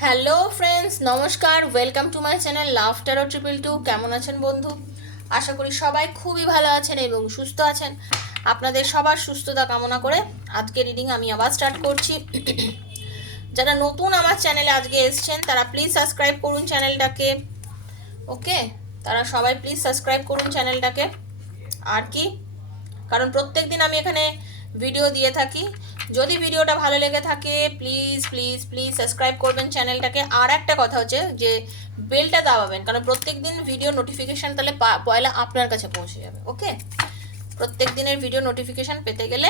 Hello friends, নমস্কার। Welcome to my channel love taro 222। কেমন আছেন বন্ধু? আশা করি সবাই খুবই ভালো আছেন এবং সুস্থ আছেন। আপনাদের সবার সুস্থতা কামনা করে আজকে রিডিং আমি আবার স্টার্ট করছি। যারা নতুন আমার চ্যানেলে আজকে এসছেন তারা প্লিজ সাবস্ক্রাইব করুন চ্যানেলটাকে। ওকে, তারা সবাই প্লিজ সাবস্ক্রাইব করুন চ্যানেলটাকে। আর কি, কারণ প্রত্যেক দিন আমি এখানে ভিডিও দিয়ে থাকি। যদি ভিডিওটা ভালো লেগে থাকে প্লিজ প্লিজ প্লিজ সাবস্ক্রাইব করবেন চ্যানেলটাকে। আর একটা কথা হচ্ছে যে বেলটা দাবাবেন, কারণ প্রত্যেক দিন ভিডিও নোটিফিকেশান তাহলে পয়লা আপনার কাছে পৌঁছে যাবে। ওকে, প্রত্যেক দিনের ভিডিও নোটিফিকেশান পেতে গেলে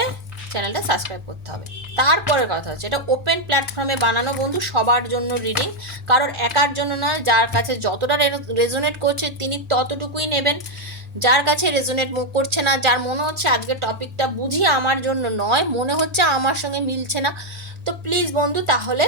চ্যানেলটা সাবস্ক্রাইব করতে হবে। তারপরে কথা হচ্ছে এটা ওপেন প্ল্যাটফর্মে বানানো বন্ধু, সবার জন্য রিডিং, কারোর একার জন্য না। যার কাছে যতটা রেজোনেট করছে তিনি ততটুকুই নেবেন। যার কাছে রেজোনেট করছে না, যার মনে হচ্ছে আজকের টপিকটা বুঝি আমার জন্য নয়, মনে হচ্ছে আমার সঙ্গে মিলছে না, তো প্লিজ বন্ধু তাহলে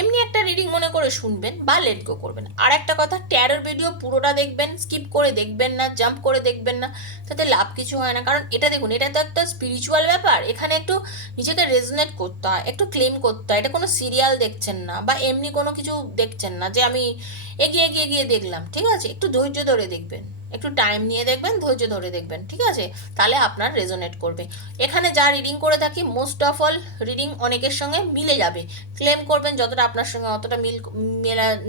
এমনি একটা রিডিং মনে করে শুনবেন বা লেট গো করবেন। আর একটা কথা, ট্যারোর ভিডিও পুরোটা দেখবেন, স্কিপ করে দেখবেন না, জাম্প করে দেখবেন না, তাতে লাভ কিছু হয় না। কারণ এটা দেখুন, এটা তো একটা স্পিরিচুয়াল ব্যাপার, এখানে একটু নিজেকে রেজনেট করতে হয়, একটু ক্লেম করতে হয়। এটা কোনো সিরিয়াল দেখছেন না বা এমনি কোনো কিছু দেখছেন না যে আমি এগিয়ে এগিয়ে গিয়ে দেখলাম। ঠিক আছে, একটু ধৈর্য ধরে দেখবেন, একটু টাইম নিয়ে দেখবেন, ধৈর্য ধরে দেখবেন। ঠিক আছে, তাহলে আপনার রেজোনেট করবে। এখানে যা রিডিং করে থাকি মোস্ট অফ অল রিডিং অনেকের সঙ্গে মিলে যাবে। ক্লেম করবেন যতটা আপনার সঙ্গে, অতটা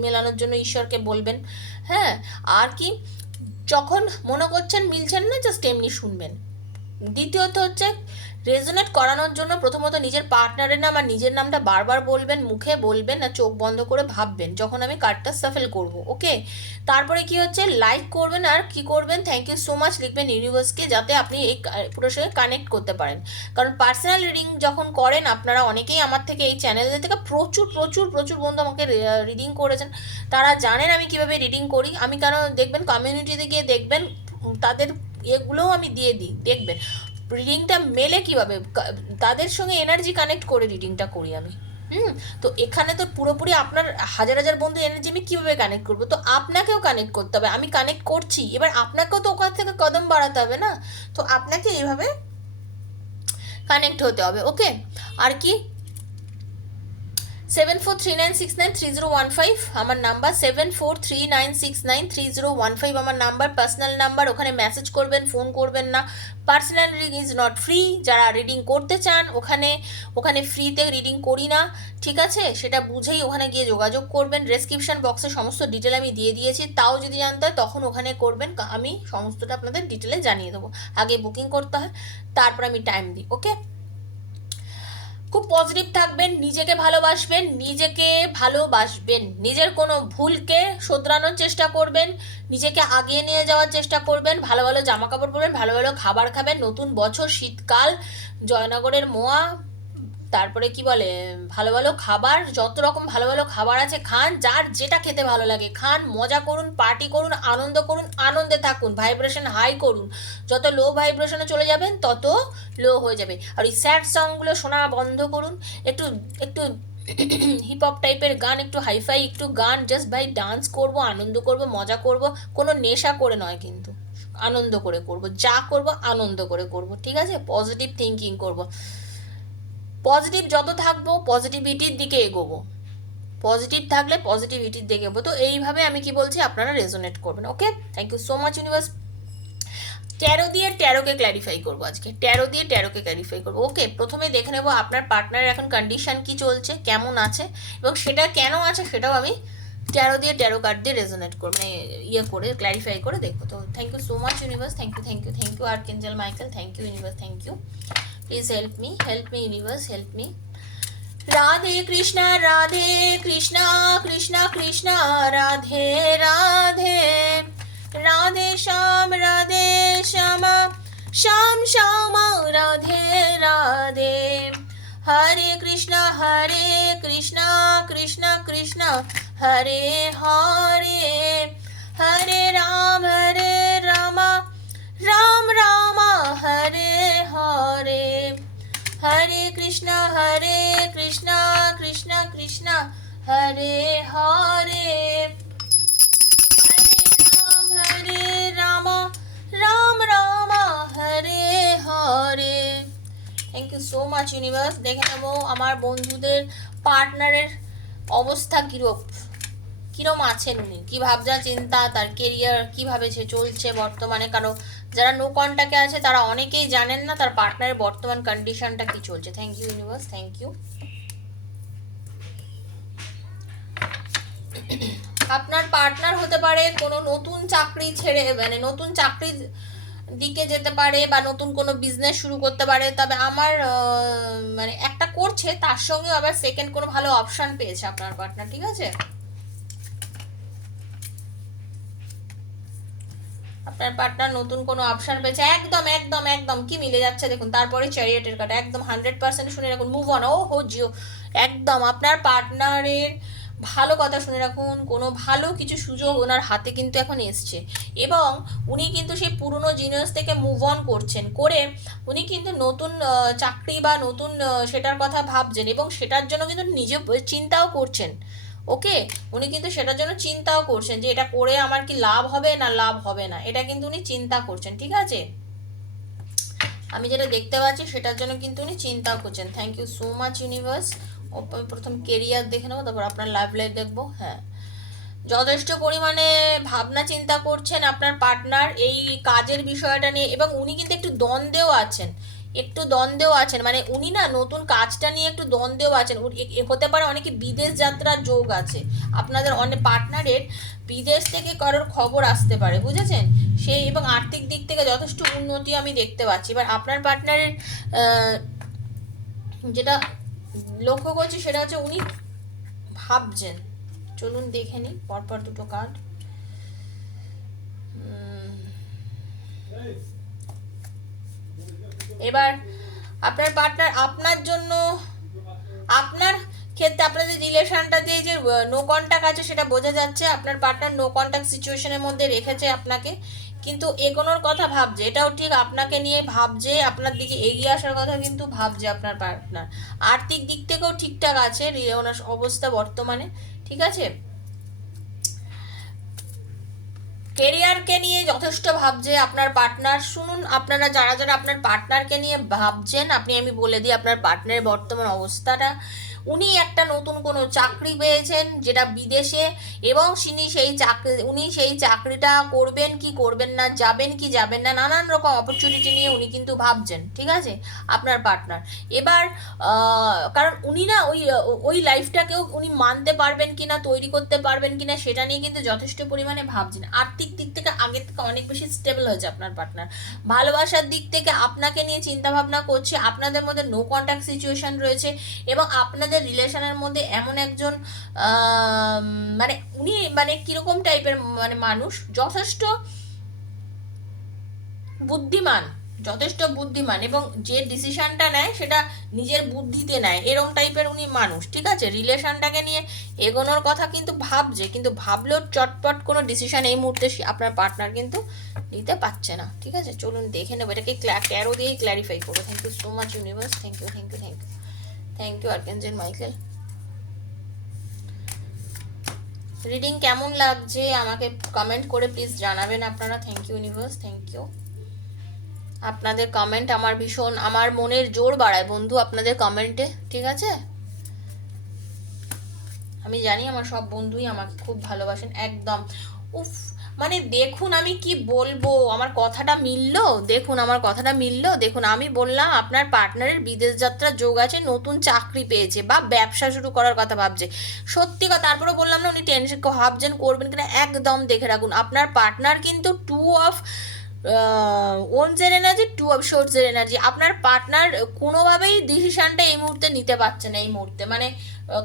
মেলানোর জন্য ঈশ্বরকে বলবেন। হ্যাঁ, আর কি, যখন মনে করছেন মিলছেন না জাস্ট এমনি শুনবেন। দ্বিতীয়ত হচ্ছে রেজোনেট করানোর জন্য প্রথমত নিজের পার্টনারের নাম আর নিজের নামটা বারবার বলবেন, মুখে বলবেন না, চোখ বন্ধ করে ভাববেন যখন আমি কার্ডটা সাফেল করব। ওকে, তারপরে কি হচ্ছে লাইক করবেন আর কি করবেন, থ্যাংক ইউ সো মাচ লিখবেন ইউনিভার্সকে, যাতে আপনি এই পুরোর সঙ্গে কানেক্ট করতে পারেন। কারণ পার্সোনাল রিডিং যখন করেন আপনারা, অনেকেই আমার থেকে এই চ্যানেল থেকে প্রচুর প্রচুর প্রচুর বন্ধু আমাকে রিডিং করেছেন, তারা জানেন আমি কিভাবে রিডিং করি। আমি কেন দেখবেন কমিউনিটিতে গিয়ে দেখবেন তাদের এগুলোও আমি দিয়ে দিই, দেখবেন রিডিংটা মেলে কিভাবে, তাদের সঙ্গে এনার্জি কানেক্ট করে রিডিংটা করি আমি। তো এখানে তো পুরোপুরি আপনার হাজার হাজার বন্ধু এনার্জি আমি কীভাবে কানেক্ট করবো, তো আপনাকেও কানেক্ট করতে হবে। আমি কানেক্ট করছি, এবার আপনাকেও তো ওখান থেকে কদম বাড়াতে হবে না, তো আপনাকে এইভাবে কানেক্ট হতে হবে। ওকে, আর কি, 7439693015 আমার নাম্বার, 7439693015 আমার নাম্বার, পার্সোনাল নাম্বার। ওখানে মেসেজ করবেন, ফোন করবেন না। Personal reading is not free. যারা রিডিং করতে চান ওখানে ওখানে ফ্রিতে রিডিং করি না। ঠিক আছে, সেটা বুঝেই ওখানে গিয়ে যোগাযোগ করবেন। ডেসক্রিপশন বক্সে সমস্ত ডিটেল আমি দিয়ে দিয়েছি, তাও যদি জানতে হয় তখন ওখানে করবেন, আমি সমস্তটা আপনাদের ডিটেলে জানিয়ে দেবো। আগে বুকিং করতে হয়, তারপর আমি টাইম দিই। ওকে, খুব পজিটিভ থাকবেন, নিজেকে ভালোবাসবেন, নিজের কোনো ভুলকে শোধরানোর চেষ্টা করবেন, নিজেকে আগিয়ে নিয়ে যাওয়ার চেষ্টা করবেন, ভালো ভালো জামা কাপড় পরবেন, ভালো ভালো খাবার খাবেন। নতুন বছর, শীতকাল, জয়নগরের মোয়া, তারপরে কি বলে ভালো ভালো খাবার, যত রকম ভালো ভালো খাবার আছে খান, যার যেটা খেতে ভালো লাগে খান, মজা করুন, পার্টি করুন, আনন্দ করুন, আনন্দে থাকুন, ভাইব্রেশন হাই করুন। যত লো ভাইব্রেশনে চলে যাবেন তত লো হয়ে যাবে। আর ওই স্যাড সংগুলো শোনা বন্ধ করুন। একটু একটু হিপ হপ টাইপের গান, একটু হাইফাই একটু গান, জাস্ট ভাই ডান্স করব, আনন্দ করব, মজা করব, কোনো নেশা করে নয় কিন্তু, আনন্দ করে করব, যা করব আনন্দ করে করব। ঠিক আছে, পজিটিভ থিঙ্কিং করব, পজিটিভ যত থাকবো পজিটিভিটির দিকে এগোবো, পজিটিভ থাকলে পজিটিভিটির দিকে এগোবো। তো এইভাবে আমি কি বলছি আপনারা রেজোনেট করবেন। Okay, thank you so much universe. Tarot দিয়ে ট্যারোকে ক্ল্যারিফাই করবো আজকে, ট্যারো দিয়ে ট্যারোকে ক্ল্যারিফাই করবো। ওকে, প্রথমে দেখে নেবো আপনার পার্টনারের এখন কন্ডিশন কি চলছে, কেমন আছে, এবং সেটা কেন আছে সেটাও আমি ট্যারো দিয়ে ট্যারো কার্ড দিয়ে রেজোনেট করে, মানে ইয়ে করে ক্ল্যারিফাই করে দেখবো। তো thank you so much universe, thank you thank you thank you archangel Michael, thank you universe, thank you. Please help me universe, help me. Radhe Krishna Krishna Krishna Radhe Radhe, Radhe Shyam Shyam Shyam Radhe Radhe, Hare Krishna Krishna Krishna Hare Hare, Hare Ram Ram Ram Hare Hare, Hare Krishna Krishna Krishna Hare Hare, Hare Ram Ram Ram Hare Hare. Thank you so much universe. দেখে নেবো আমার বন্ধুদের পার্টনারের অবস্থা কিরম আছেন উনি, কি ভাবনা চিন্তা, তার কেরিয়ার কিভাবে সে চলছে বর্তমানে। কারণ যারা নো কন্টাক্টে আছে তারা অনেকেই জানেন না তার পার্টনারের বর্তমান কন্ডিশনটা কি চলছে। Thank you universe, thank you. আপনার পার্টনার হতে পারে কোনো নতুন চাকরি ছেড়ে, মানে নতুন চাকরির দিকে যেতে পারে বা নতুন কোনো বিজনেস শুরু করতে পারে। তবে আমার মানে একটা করছে, তার সঙ্গে আবার সেকেন্ড কোনো ভালো অপশন পেয়েছে আপনার পার্টনার, ঠিক আছে। আপনার পার্টনার নতুন কোনো অপশন পেয়েছে, একদম একদম একদম কি মিলে যাচ্ছে দেখুন। তারপরে চ্যারিয়েটের কার্ড, একদম 100% শুনে রাখুন, মুভ অন। ও হো জিও, একদম আপনার পার্টনারের ভালো কথা শুনে রাখুন, কোনো ভালো কিছু সুযোগ ওনার হাতে কিন্তু এখন এসছে এবং উনি কিন্তু সেই পুরনো জিনিস থেকে মুভ অন করছেন, করে উনি কিন্তু নতুন চাকরি বা নতুন সেটার কথা ভাবছেন এবং সেটার জন্য কিন্তু নিজে চিন্তাও করছেন। ওকে, উনি কিন্তু সেটার জন্য চিন্তাও করছেন যে এটা করে আমার কি লাভ হবে না লাভ হবে না, এটা কিন্তু উনি চিন্তা করছেন, ঠিক আছে। আমি যেটা দেখতে পাচ্ছি সেটার জন্য কিন্তু উনি চিন্তাও করছেন। Thank you so much universe. প্রথম কেরিয়ার দেখে নেবো, তারপর আপনার লাইফ দেখবো। হ্যাঁ, যথেষ্ট পরিমাণে ভাবনা চিন্তা করছেন আপনার পার্টনার এই কাজের বিষয়টা নিয়ে এবং উনি কিন্তু একটু দ্বন্দ্বেও আছেন, মানে উনি না নতুন কাজটা নিয়ে একটু দ্বন্দ্বেও আছেন। হতে পারে অনেকে বিদেশ যাত্রার যোগ আছে আপনাদের, অনেক পার্টনারের বিদেশ থেকে কারোর খবর আসতে পারে, বুঝেছেন। সেই এবং আর্থিক দিক থেকে যথেষ্ট উন্নতি আমি দেখতে পাচ্ছি। এবার আপনার পার্টনারের যেটা লক্ষ্য করছি সেটা হচ্ছে উনি ভাবছেন, চলুন দেখে নিই পরপর দুটো কার্ড। এবার আপনার পার্টনার আপনার জন্য, আপনার ক্ষেত্রে আপনাদের রিলেশনটা দিয়ে যে নো কন্ট্যাক্ট আছে সেটা বোঝা যাচ্ছে। আপনার পার্টনার নো কন্ট্যাক্ট সিচুয়েশনের মধ্যে রেখেছে আপনাকে, কিন্তু এগোনোর কথা ভাবছে, এটাও ঠিক আপনাকে নিয়ে ভাবছে, আপনার দিকে এগিয়ে আসার কথা কিন্তু ভাবছে আপনার পার্টনার। আর্থিক দিক থেকেও ঠিকঠাক আছে ওনার অবস্থা বর্তমানে, ঠিক আছে। কেরিয়ারকে নিয়ে যথেষ্ট ভাবছে আপনার পার্টনার। শুনুন, আপনারা যারা যারা আপনার পার্টনারকে নিয়ে ভাবছেন, আমি বলে দিই আপনার পার্টনারের বর্তমান অবস্থাটা। উনি একটা নতুন কোনো চাকরি পেয়েছেন যেটা বিদেশে এবং উনি সেই চাকরিটা করবেন কি করবেন না, যাবেন কি যাবেন না, নানান রকম অপরচুনিটি নিয়ে উনি কিন্তু ভাবছেন, ঠিক আছে আপনার পার্টনার। এবার কারণ উনি না ওই লাইফটাকেও উনি মানতে পারবেন কিনা, তৈরি করতে পারবেন কিনা সেটা নিয়ে কিন্তু যথেষ্ট পরিমাণে ভাবছেন। আর্থিক দিক থেকে আগের থেকে অনেক বেশি স্টেবল হয়েছে আপনার পার্টনার। ভালোবাসার দিক থেকে আপনাকে নিয়ে চিন্তা ভাবনা করছে, আপনাদের মধ্যে নো কন্ট্যাক্ট সিচুয়েশন রয়েছে এবং আপনাদের রিলেশনের মধ্যে এমন একজন মানে উনি মানে কিরকম টাইপের মানে মানুষ, যথেষ্ট বুদ্ধিমান এবং যে ডিসিশনটা নেয় সেটা নিজের বুদ্ধিতে নেয়, এরকম টাইপের উনি মানুষ, ঠিক আছে। রিলেশনটাকে নিয়ে এগোনোর কথা কিন্তু ভাবছে, কিন্তু ভাবলেও চটপট কোনো ডিসিশন এই মুহূর্তে আপনার পার্টনার কিন্তু নিতে পারছে না, ঠিক আছে। চলুন দেখে নেবো, এটাকে ট্যারো দিয়েই ক্ল্যারিফাই করবো। Thank you so much universe, thank you thank you thank you thank you archangel Michael. Reading কেমন লাগছে আমাকে কমেন্ট করে প্লিজ জানাবেন আপনারা। Thank you universe, thank you. আপনাদের কমেন্ট আমার মনের জোর বাড়ায় বন্ধু, আপনাদের কমেন্টে, ঠিক আছে। আমি জানি আমার সব বন্ধুই আমাকে খুব ভালোবাসেন, একদম। উফ, মানে দেখুন আমি কি বলবো, আমার কথাটা মিললো, দেখুন আমি বললাম আপনার পার্টনারের বিদেশ যাত্রার যোগ আছে, নতুন চাকরি পেয়েছে বা ব্যবসা শুরু করার কথা ভাবছে, সত্যি কথা। তারপরে বললাম না উনি টেনশন ভাবছেন করবেন কিনা, একদম দেখে রাখুন আপনার পার্টনার কিন্তু 2 অফ ওয়ান্সের এনার্জি, 2 অফ শোর্টসের এনার্জি। আপনার পার্টনার কোনোভাবেই ডিসিশনটা এই মুহূর্তে নিতে পারছে না, এই মুহূর্তে মানে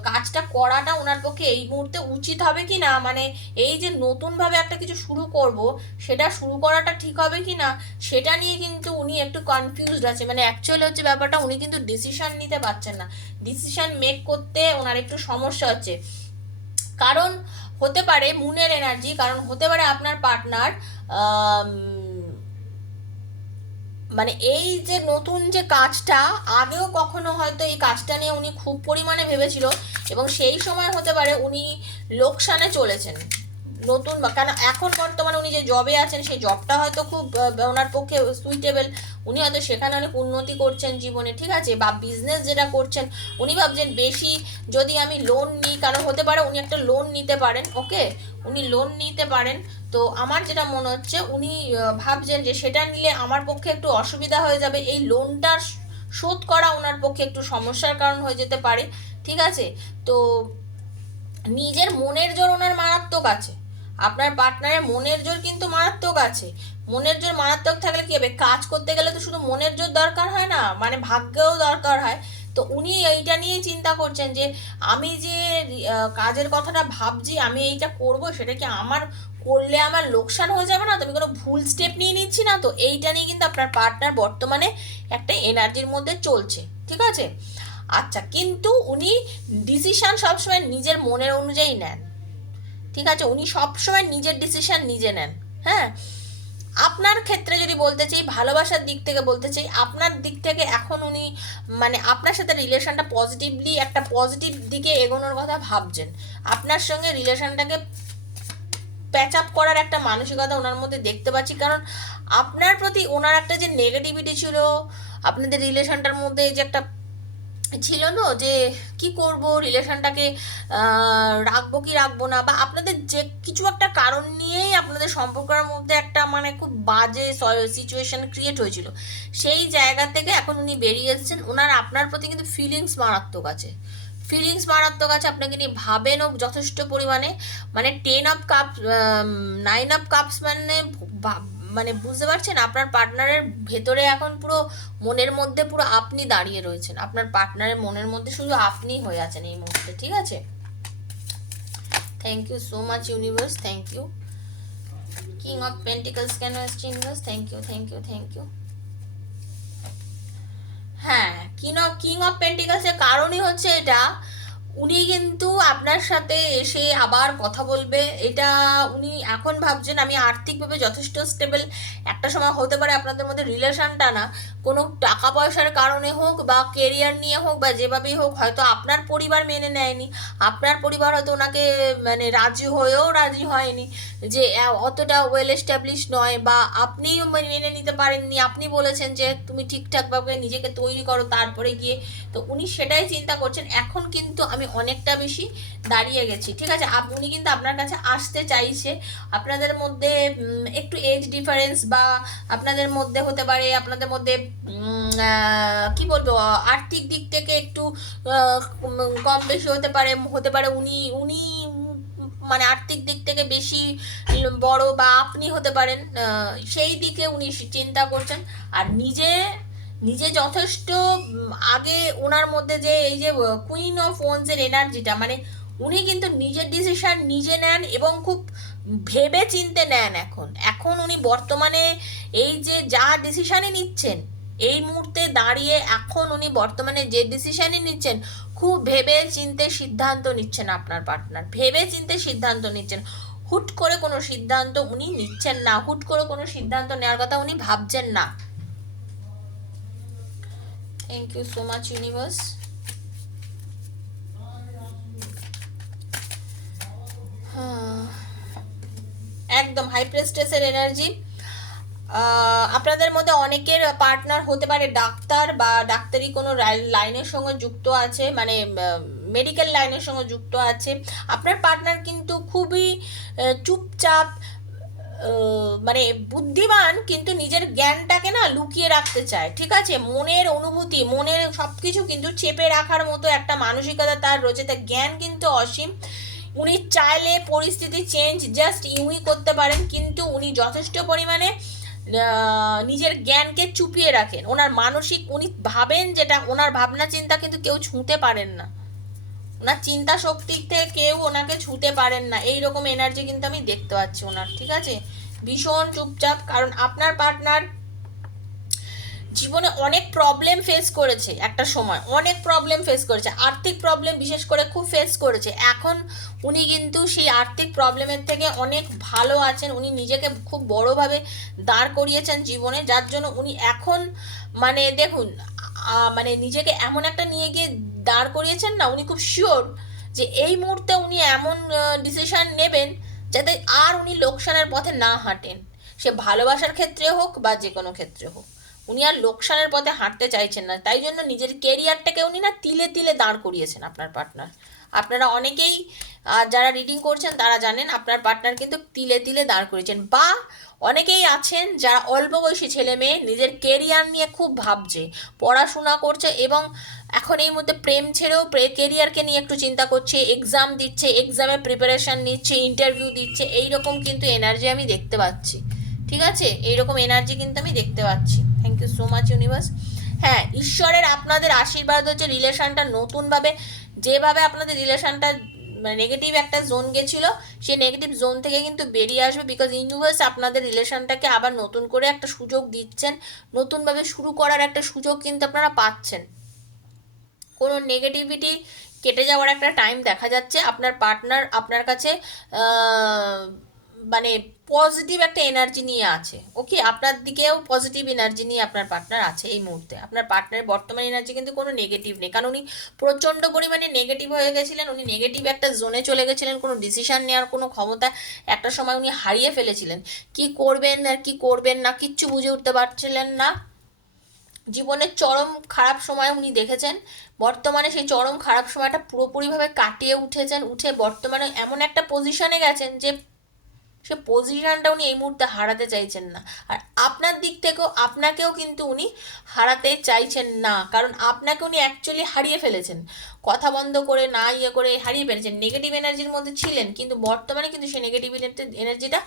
কাজটা করাটা ওনার পক্ষে এই মুহূর্তে উচিত হবে কি না, মানে এই যে নতুনভাবে একটা কিছু শুরু করব সেটা শুরু করাটা ঠিক হবে কি না সেটা নিয়ে কিন্তু উনি একটু কনফিউজড আছে। মানে অ্যাকচুয়ালি হচ্ছে ব্যাপারটা, উনি কিন্তু ডিসিশন নিতে পারছেন না, ডিসিশন মেক করতে ওনার একটু সমস্যা হচ্ছে। কারণ হতে পারে মুনের এনার্জি, কারণ হতে পারে আপনার পার্টনার মানে এই যে নতুন যে কাজটা আগেও কখনো হয়তো এই কাজটা নিয়ে উনি খুব পরিমাণে ভেবেছিল এবং সেই সময় হতে পারে উনি লোকসানে চলেছেন, নতুন বা কেন এখন বর্তমানে উনি যে জবে আছেন সেই জবটা হয়তো খুব ওনার পক্ষে সুইটেবল, উনি হয়তো সেখানে অনেক উন্নতি করছেন জীবনে, ঠিক আছে, বা বিজনেস যেটা করছেন উনি ভাবছেন বেশি যদি আমি লোন নিই, কারণ হতে পারে উনি একটা লোন নিতে পারেন, ওকে, উনি লোন নিতে পারেন। তো আমার যেটা মনে হচ্ছে উনি ভাবছেন যে সেটা নিলে আমার পক্ষে একটু অসুবিধা হয়ে যাবে, এই লোনটার শোধ করা ওনার পক্ষে একটু সমস্যার কারণ হয়ে যেতে পারে, ঠিক আছে। তো নিজের মনের জোর ওনার মারাত্মক আছে, আপনার পার্টনারের মনের জোর কিন্তু মারাত্মক আছে। মনের জোর মারাত্মক থাকলে কি হবে, কাজ করতে গেলে তো শুধু মনের জোর দরকার হয় না, মানে ভাগ্যও দরকার হয়। তো উনি এইটা নিয়েই চিন্তা করছেন যে আমি যে কাজের কথাটা ভাবছি, আমি এইটা করব, সেটা কি আমার করলে আমার লোকসান হয়ে যাবে না, তো আমি কোনো ভুল স্টেপ নিয়ে নিচ্ছি না, তো এইটা নিয়ে কিন্তু আপনার পার্টনার বর্তমানে একটা এনার্জির মধ্যে চলছে, ঠিক আছে। আচ্ছা, কিন্তু উনি ডিসিশন সবসময় নিজের মনের অনুযায়ী নেন, ঠিক আছে, উনি সবসময় নিজের ডিসিশন নিজে নেন। হ্যাঁ, আপনার ক্ষেত্রে যদি বলতে চাই, ভালোবাসার দিক থেকে বলতে চাই, আপনার দিক থেকে এখন উনি মানে আপনার সাথে রিলেশনটা পজিটিভলি একটা পজিটিভ দিকে এগোনোর কথা ভাবছেন, আপনার সঙ্গে রিলেশনটাকে প্যাচ আপ করার একটা মানসিকতা ওনার মধ্যে দেখতে পাচ্ছি, কারণ আপনার প্রতি ওনার একটা যে নেগেটিভিটি ছিল, আপনাদের রিলেশনটার মধ্যে এই যে একটা ছিল না যে কি করব রিলেশনটাকে রাখবো কি রাখবো না, বা আপনাদের যে কিছু একটা কারণ নিয়েই আপনাদের সম্পর্কের মধ্যে একটা মানে খুব বাজে সিচুয়েশন ক্রিয়েট হয়েছিল, সেই জায়গা থেকে এখন উনি বেরিয়ে এসেছেন। ওনার আপনার প্রতি কিন্তু ফিলিংস মারাত্মক আছে, ফিলিংস মারাত্মক আছে, আপনাকে নিয়ে ভাবেনও যথেষ্ট পরিমাণে, মানে 10 অফ কাপস 9 অফ কাপস মানে মানে বুঝতে পারছেন আপনার পার্টনারের ভেতরে এখন পুরো মনের মধ্যে পুরো আপনি দাঁড়িয়ে রয়েছেন, আপনার পার্টনারের মনের মধ্যে শুধু আপনি হয়ে আছেন এই মুহূর্তে, ঠিক আছে। Thank you so much universe, thank you. King of pentacles কেন এসছে universe, thank you thank you thank you. হ্যাঁ, কিং অফ পেন্টিকলসের কারণই হচ্ছে এটা, উনি কিন্তু আপনার সাথে এসে আবার কথা বলবে, এটা উনি এখন ভাবছেন আমি আর্থিকভাবে যথেষ্ট স্টেবল, একটা সময় হতে পারে আপনাদের মধ্যে রিলেশনটা না কোনো টাকা পয়সার কারণে হোক বা কেরিয়ার নিয়ে হোক বা যেভাবেই হোক, হয়তো আপনার পরিবার মেনে নেয়নি, আপনার পরিবার হয়তো ওনাকে মানে রাজি হয়েও রাজি হয়নি, যে অতটা ওয়েল এস্টাবলিশ নয়, বা আপনিও মেনে নিতে পারেননি, আপনি বলেছেন যে তুমি ঠিকঠাকভাবে নিজেকে তৈরি করো তারপরে গিয়ে, তো উনি সেটাই চিন্তা করছেন। এখন কিন্তু আমি অনেকটা বেশি দাঁড়িয়ে গেছি, ঠিক আছে, উনি কিন্তু আপনার কাছে আসতে চাইছে, আপনাদের মধ্যে একটু এজ ডিফারেন্স বা আপনাদের মধ্যে হতে পারে আপনাদের মধ্যে কি বলবো আর্থিক দিক থেকে একটু কম বেশি হতে পারে উনি উনি মানে আর্থিক দিক থেকে বেশি বড় বা আপনি হতে পারেন, সেই দিকে উনি চিন্তা করছেন। আর নিজে নিজে যথেষ্ট আগে ওনার মধ্যে যে এই যে কুইন অফ ওয়ান্সের এনার্জিটা, মানে উনি কিন্তু নিজের ডিসিশন নিজে নেন এবং খুব ভেবে চিনতে নেন। এখন এখন উনি বর্তমানে এই যে যা ডিসিশনই নিচ্ছেন এই মুহূর্তে দাঁড়িয়ে, এখন উনি বর্তমানে যে ডিসিশনই নিচ্ছেন খুব ভেবে চিনতে সিদ্ধান্ত নিচ্ছেন, আপনার পার্টনার ভেবে চিনতে সিদ্ধান্ত নিচ্ছেন, হুট করে কোনো সিদ্ধান্ত উনি নিচ্ছেন না, হুট করে কোনো সিদ্ধান্ত নেওয়ার কথা উনি ভাবছেন না। Thank you so much universe. একদম হাই প্রেস্টেসের এনার্জি, আপনাদের মধ্যে অনেকের পার্টনার হতে পারে ডাক্তার বা ডাক্তারি কোনো লাইনের সঙ্গে যুক্ত আছে, মানে মেডিকেল লাইনের সঙ্গে যুক্ত আছে। আপনার পার্টনার কিন্তু খুবই চুপচাপ, মানে বুদ্ধিমান, কিন্তু নিজের জ্ঞানটাকে না লুকিয়ে রাখতে চায়, ঠিক আছে, মনের অনুভূতি মনের সব কিছু কিন্তু চেপে রাখার মতো একটা মানসিকতা তার রয়েছে, তার জ্ঞান কিন্তু অসীম, উনি চাইলে পরিস্থিতি চেঞ্জ জাস্ট ইউই করতে পারেন, কিন্তু উনি যথেষ্ট পরিমাণে নিজের জ্ঞানকে চুপিয়ে রাখেন, ওনার মানসিক উনি ভাবেন যেটা ওনার ভাবনা চিন্তা কিন্তু কেউ ছুঁতে পারেন না, ওনার চিন্তা শক্তি থেকে কেউ ওনাকে ছুঁতে পারেন না, এইরকম এনার্জি কিন্তু আমি দেখতে পাচ্ছি ওনার, ঠিক আছে, ভীষণ চুপচাপ। কারণ আপনার পার্টনার জীবনে অনেক প্রবলেম ফেস করেছে, একটা সময় অনেক প্রবলেম ফেস করেছে, আর্থিক প্রবলেম বিশেষ করে খুব ফেস করেছে, এখন উনি কিন্তু সেই আর্থিক প্রবলেমের থেকে অনেক ভালো আছেন, উনি নিজেকে খুব বড়োভাবে দাঁড় করিয়েছেন জীবনে, যার জন্য উনি এখন মানে দেখুন মানে নিজেকে এমন একটা নিয়ে গিয়ে দাঁড় করিয়েছেন না, উনি খুব শিওর যে এই মুহূর্তে উনি এমন ডিসিশন নেবেন যাতে আর উনি লোকসানের পথে না হাঁটেন, সে ভালোবাসার ক্ষেত্রে হোক বা যে কোনো ক্ষেত্রে হোক। উনি আর লোকসানের পথে হাঁটতে চাইছেন না, তাই জন্য নিজের কেরিয়ারটাকে উনি না তিলে তিলে দাঁড় করিয়েছেন আপনার পার্টনার। আপনারা অনেকেই যারা রিডিং করছেন তারা জানেন আপনার পার্টনার কিন্তু তিলে তিলে দাঁড় করিয়েছেন। বা অনেকেই আছেন যারা অল্প বয়সী ছেলে মেয়ে নিজের কেরিয়ার নিয়ে খুব ভাবছে, পড়াশোনা করছে এবং এখন এই মুহূর্তে প্রেম ছেড়েও কেরিয়ারকে নিয়ে একটু চিন্তা করছে, এক্সাম দিচ্ছে, এক্সামে প্রিপারেশান নিচ্ছে, ইন্টারভিউ দিচ্ছে, এইরকম কিন্তু এনার্জি আমি দেখতে পাচ্ছি। ঠিক আছে, এইরকম এনার্জি কিন্তু আমি দেখতে পাচ্ছি। Thank you so much universe. হ্যাঁ, ঈশ্বরের আপনাদের আশীর্বাদ হচ্ছে রিলেশনটা নতুনভাবে, যেভাবে আপনাদের রিলেশনটা মানে নেগেটিভ একটা জোন গেছিলো, সেই নেগেটিভ জোন থেকে কিন্তু বেরিয়ে আসবে। বিকজ ইউনিভার্স আপনাদের রিলেশনটাকে আবার নতুন করে একটা সুযোগ দিচ্ছেন, নতুনভাবে শুরু করার একটা সুযোগ কিন্তু আপনারা পাচ্ছেন। কোনো নেগেটিভিটি কেটে যাওয়ার একটা টাইম দেখা যাচ্ছে। আপনার পার্টনার আপনার কাছে মানে পজিটিভ একটা এনার্জি নিয়ে আছে। ওকে, আপনার দিকেও পজিটিভ এনার্জি নিয়ে আপনার পার্টনার আছে এই মুহূর্তে। আপনার পার্টনারের বর্তমান এনার্জি কিন্তু কোনো নেগেটিভ নেই, কারণ উনি প্রচণ্ড পরিমাণে নেগেটিভ হয়ে গেছিলেন। উনি নেগেটিভ একটা জোনে চলে গেছিলেন, কোনো ডিসিশন নেওয়ার কোনো ক্ষমতা একটা সময় উনি হারিয়ে ফেলেছিলেন। কি করবেন আর কি করবেন না কিচ্ছু বুঝে উঠতে পারছিলেন না। জীবনের চরম খারাপ সময় উনি দেখেছেন, বর্তমানে সেই চরম খারাপ সময়টা পুরোপুরিভাবে কাটিয়ে উঠেছেন। উঠে বর্তমানে এমন একটা পজিশনে গেছেন যে সে পজিশনটা উনি এই মুহূর্তে হারাতে চাইছেন না। আর আপনার দিক থেকেও আপনাকেও কিন্তু উনি হারাতে চাইছেন না, কারণ আপনাকে উনি অ্যাকচুয়ালি হারিয়ে ফেলেছেন। কথা বন্ধ করে না ইয়ে করে হারিয়ে ফেলেছেন। নেগেটিভ এনার্জির মধ্যে ছিলেন, কিন্তু বর্তমানে কিন্তু সেই নেগেটিভ এনার্জিটা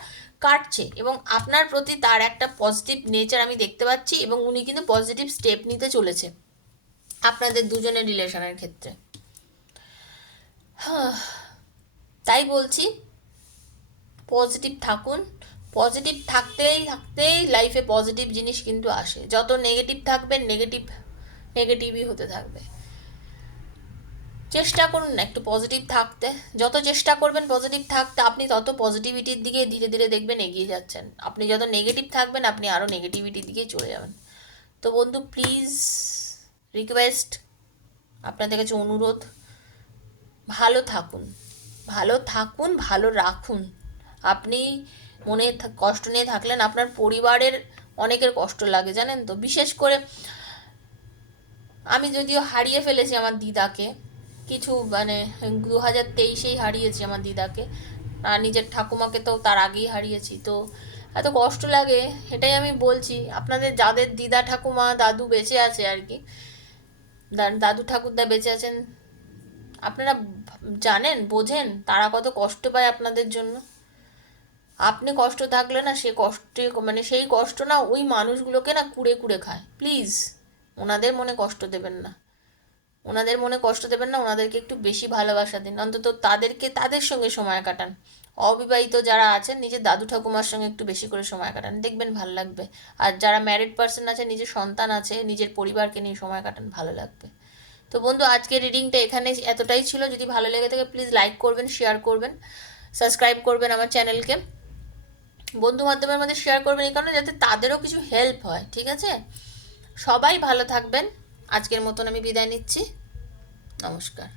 কাটছে এবং আপনার প্রতি তার একটা পজিটিভ নেচার আমি দেখতে পাচ্ছি এবং উনি কিন্তু পজিটিভ স্টেপ নিতে চলেছে আপনাদের দুজনের রিলেশনের ক্ষেত্রে। তাই বলছি, পজিটিভ থাকুন। পজিটিভ থাকতেই থাকতেই লাইফে পজিটিভ জিনিস কিন্তু আসে। যত নেগেটিভ থাকবেন নেগেটিভই হতে থাকবে। চেষ্টা করুন না একটু পজিটিভ থাকতে। যত চেষ্টা করবেন পজিটিভ থাকতে, আপনি তত পজিটিভিটির দিকে ধীরে ধীরে দেখবেন এগিয়ে যাচ্ছেন। আপনি যত নেগেটিভ থাকবেন আপনি আরও নেগেটিভিটির দিকেই চলে যাবেন। তো বন্ধু, প্লিজ রিকোয়েস্ট, আপনাদের কাছে অনুরোধ, ভালো থাকুন, ভালো থাকুন, ভালো রাখুন। আপনি মনে কষ্ট নিয়ে থাকলেন, আপনার পরিবারের অনেকের কষ্ট লাগে জানেন তো। বিশেষ করে আমি যদিও হারিয়ে ফেলেছি আমার দিদাকে, কিছু মানে 2023-এই হারিয়েছি আমার দিদাকে, আর নিজের ঠাকুমাকে তো তার আগেই হারিয়েছি। তো এত কষ্ট লাগে, এটাই আমি বলছি আপনাদের যাদের দিদা ঠাকুমা দাদু বেঁচে আছে আর কি, দাদু ঠাকুরদা বেঁচে আছেন, আপনারা জানেন বোঝেন তারা কত কষ্ট পায় আপনাদের জন্য। আপনি কষ্ট থাকলে না সে কষ্টে মানে সেই কষ্ট না ওই মানুষগুলোকে না কুড়ে কুড়ে খায়। প্লিজ ওনাদের মনে কষ্ট দেবেন না, ওনাদের মনে কষ্ট দেবেন না, ওনাদেরকে একটু বেশি ভালোবাসা দিন। অন্তত তাদেরকে তাদের সঙ্গে সময় কাটান। অবিবাহিত যারা আছেন নিজের দাদু ঠাকুমার সঙ্গে একটু বেশি করে সময় কাটান, দেখবেন ভালো লাগবে। আর যারা ম্যারিড পার্সন আছে, নিজের সন্তান আছে, নিজের পরিবারকে নিয়ে সময় কাটান, ভালো লাগবে। তো বন্ধু, আজকের রিডিংটা এখানে এতটাই ছিল। যদি ভালো লেগে থাকে প্লিজ লাইক করবেন, শেয়ার করবেন, সাবস্ক্রাইব করবেন আমার চ্যানেলকে, বন্ধু মাধ্যমের মধ্যে শেয়ার করবেন, এই কারণে যাতে তাদেরও কিছু হেল্প হয়। ঠিক আছে, সবাই ভালো থাকবেন। আজকের মতন আমি বিদায় নিচ্ছি। নমস্কার।